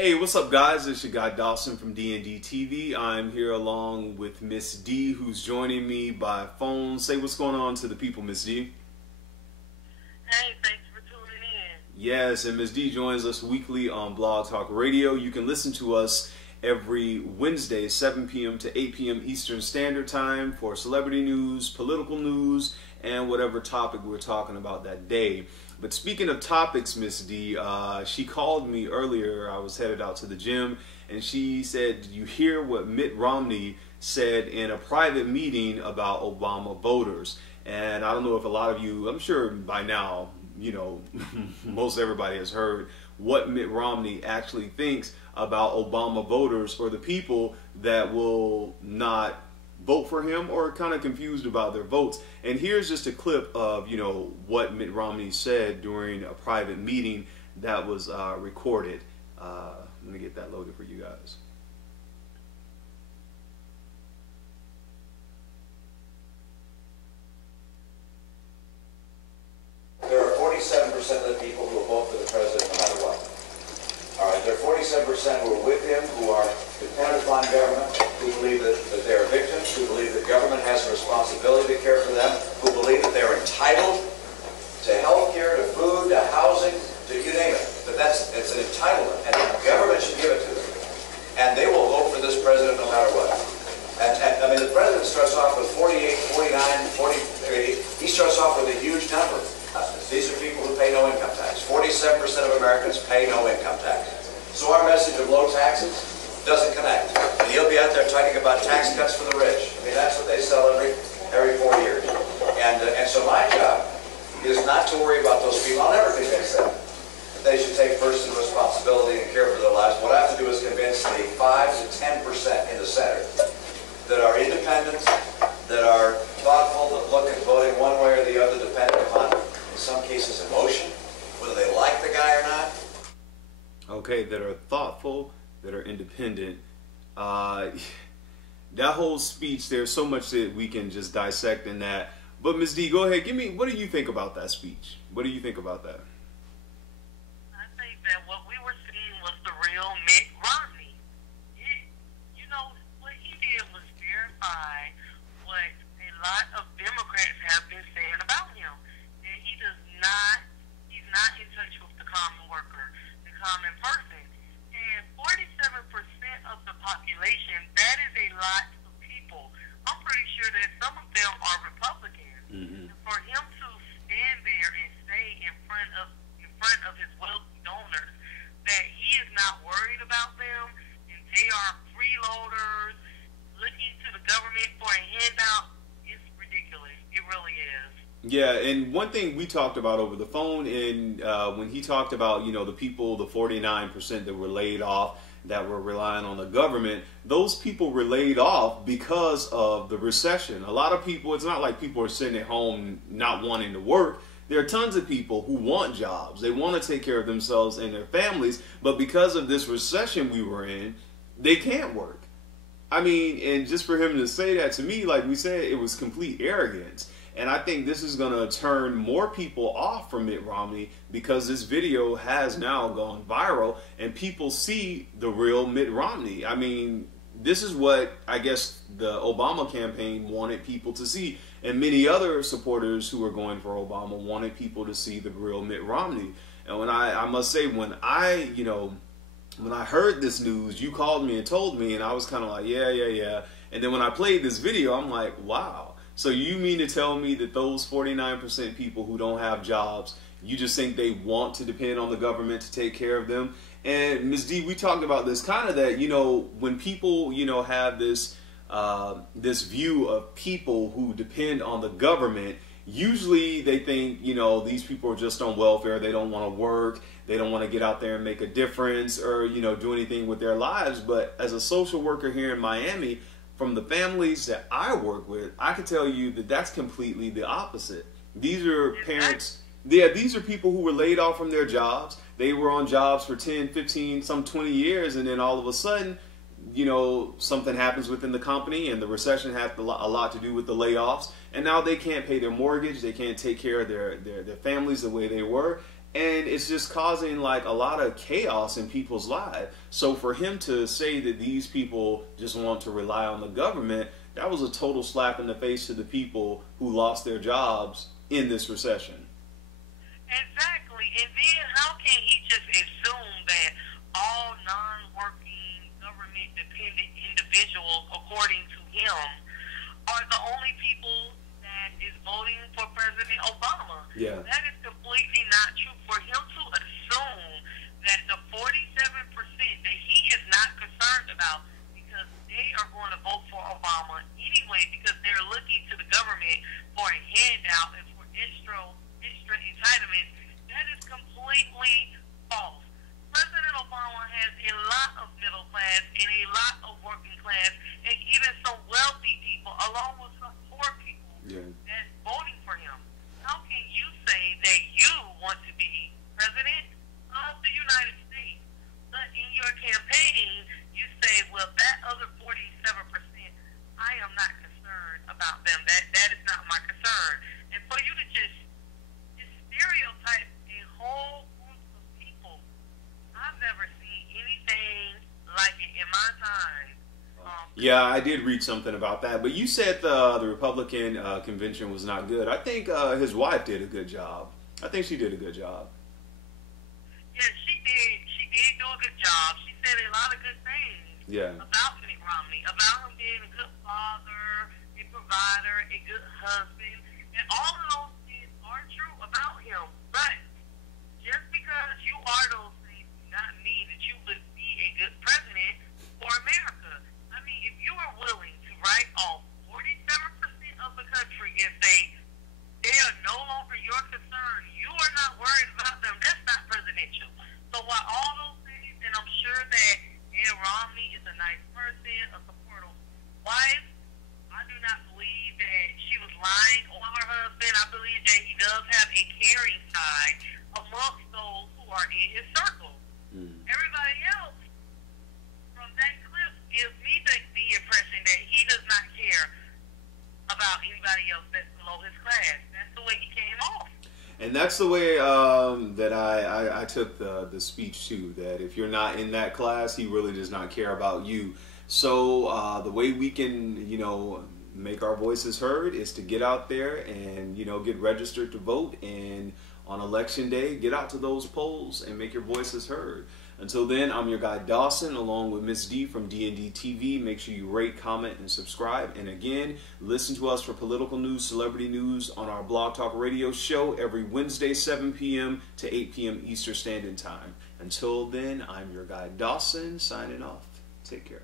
Hey, what's up, guys? It's your guy Dawson from D&D TV. I'm here along with Miss D, who's joining me by phone. Say what's going on to the people, Miss D. Hey, thanks for tuning in. Yes, and Miss D joins us weekly on Blog Talk Radio. You can listen to us every Wednesday, 7 p.m. to 8 p.m. Eastern Standard Time for celebrity news, political news, and whatever topic we're talking about that day. But speaking of topics, Miss D, she called me earlier. I was headed out to the gym, and she said, "Did you hear what Mitt Romney said in a private meeting about Obama voters?" And I don't know if a lot of you, I'm sure by now, you know, most everybody has heard what Mitt Romney actually thinks about Obama voters, or the people that will not vote for him or kind of confused about their votes. And here's just a clip of, what Mitt Romney said during a private meeting that was recorded. Let me get that loaded for you guys. There are 47% of the people who will vote for the president no matter what. All right, there are 47% who are with him, who are dependent upon government, who believe that they are victims, who believe that government has a responsibility to care for them, who believe that they're entitled to health care, to food, to housing, to you name it. It's an entitlement, and the government should give it to them. And they will vote for this president no matter what. And I mean, the president starts off with 48, 49, 40, he starts off with a huge number. These are people who pay no income tax. 47% of Americans pay no income tax. So our message of low taxes doesn't connect. And he'll be out there talking about tax cuts for the rich. I mean, that's what they sell every 4 years. And so my job is not to worry about those people. I'll never convince them that they should take personal responsibility and care for their lives. What I have to do is convince the 5 to 10% in the Senate that are independent, that are thoughtful, that look at voting one way or the other depending upon, in some cases, emotion, whether they like the guy or not. Okay, that are thoughtful, that are independent. That whole speech, there's so much that we can just dissect in that. But Ms. D, go ahead. What do you think about that speech? What do you think about that? I think that what we were seeing was the real Mitt Romney. What he did was verify what a lot of Democrats have been saying about him. That he's not in touch with the common worker, the common person. And 47% of the population, that is a lot of people. I'm pretty sure that some of them are Republicans. Mm-hmm. For him to stand there and say in front of his wealthy donors that he is not worried about them and they are freeloaders looking to the government for a handout, it's ridiculous. It really is. Yeah, and one thing we talked about over the phone, and when he talked about, the people, the 49% that were laid off, that were relying on the government, those people were laid off because of the recession. A lot of people, it's not like people are sitting at home not wanting to work. There are tons of people who want jobs. They want to take care of themselves and their families, but because of this recession we were in, they can't work. I mean, and just for him to say that to me, like we said, it was complete arrogance. And I think this is going to turn more people off from Mitt Romney because this video has now gone viral and people see the real Mitt Romney. I mean, this is what I guess the Obama campaign wanted people to see. And many other supporters who were going for Obama wanted people to see the real Mitt Romney. And when I must say, when I heard this news, you called me and told me, and I was kind of like, yeah. And then when I played this video, I'm like, wow. So you mean to tell me that those 49% people who don't have jobs, you just think they want to depend on the government to take care of them? And Ms. D, we talked about this kind of that, when people, have this view of people who depend on the government, usually they think, these people are just on welfare. They don't want to work. They don't want to get out there and make a difference or, do anything with their lives. But as a social worker here in Miami, from the families that I work with, I can tell you that that's completely the opposite. These are parents, these are people who were laid off from their jobs. They were on jobs for 10, 15, some 20 years, and then all of a sudden, something happens within the company, and the recession has a lot to do with the layoffs, and now they can't pay their mortgage, they can't take care of their families the way they were, and it's just causing like a lot of chaos in people's lives. So for him to say that these people just want to rely on the government, that was a total slap in the face to the people who lost their jobs in this recession. Exactly. And then how can he just assume that all non-working government-dependent individuals, according to him, are the only people that is voting for President Obama? Yeah. That is completely not true. For him to assume that the 47% that he is not concerned about, because they are going to vote for Obama anyway, because they're looking to the government for a handout and for extra entitlements, that is completely false. President Obama has a lot of middle class and a lot of working class and even some wealthy people along with some poor people that's voting for him. How can you say that you want to be president of the United States, but in your campaign you say, well, that other 47%, I am not concerned about them. That is not my concern. And for you to just stereotype a whole group of people, I've never seen anything like it in my time. Yeah, I did read something about that. But you said the Republican convention was not good. I think his wife did a good job. I think she did a good job. Yeah, she did. She did do a good job. She said a lot of good things about Mitt Romney, about him being a good father, a provider, a good husband, and all of those things are true about him. But just because you are those things does not mean that you would be a good president for America. I mean, if you are willing to write off 47% of the country and say they are no longer your concern, you are not worried about them, that's not presidential. So while all those things, and I'm sure that Mitt Romney is a nice person, a supportive wife, I do not believe that she was lying on her husband. I believe that he does have a caring side amongst those who are in his circle. Everybody else from that clip gives me the impression that he does not care about anybody else that's below his class. That's the way he came off. And that's the way that I took the speech too, that if you're not in that class, he really does not care about you. So the way we can, make our voices heard is to get out there and, get registered to vote. And on election day, get out to those polls and make your voices heard. Until then, I'm your guy Dawson, along with Miss D from D&D TV. Make sure you rate, comment, and subscribe. And again, listen to us for political news, celebrity news on our Blog Talk Radio show every Wednesday, 7 p.m. to 8 p.m. Eastern Standard Time. Until then, I'm your guy Dawson, signing off. Take care.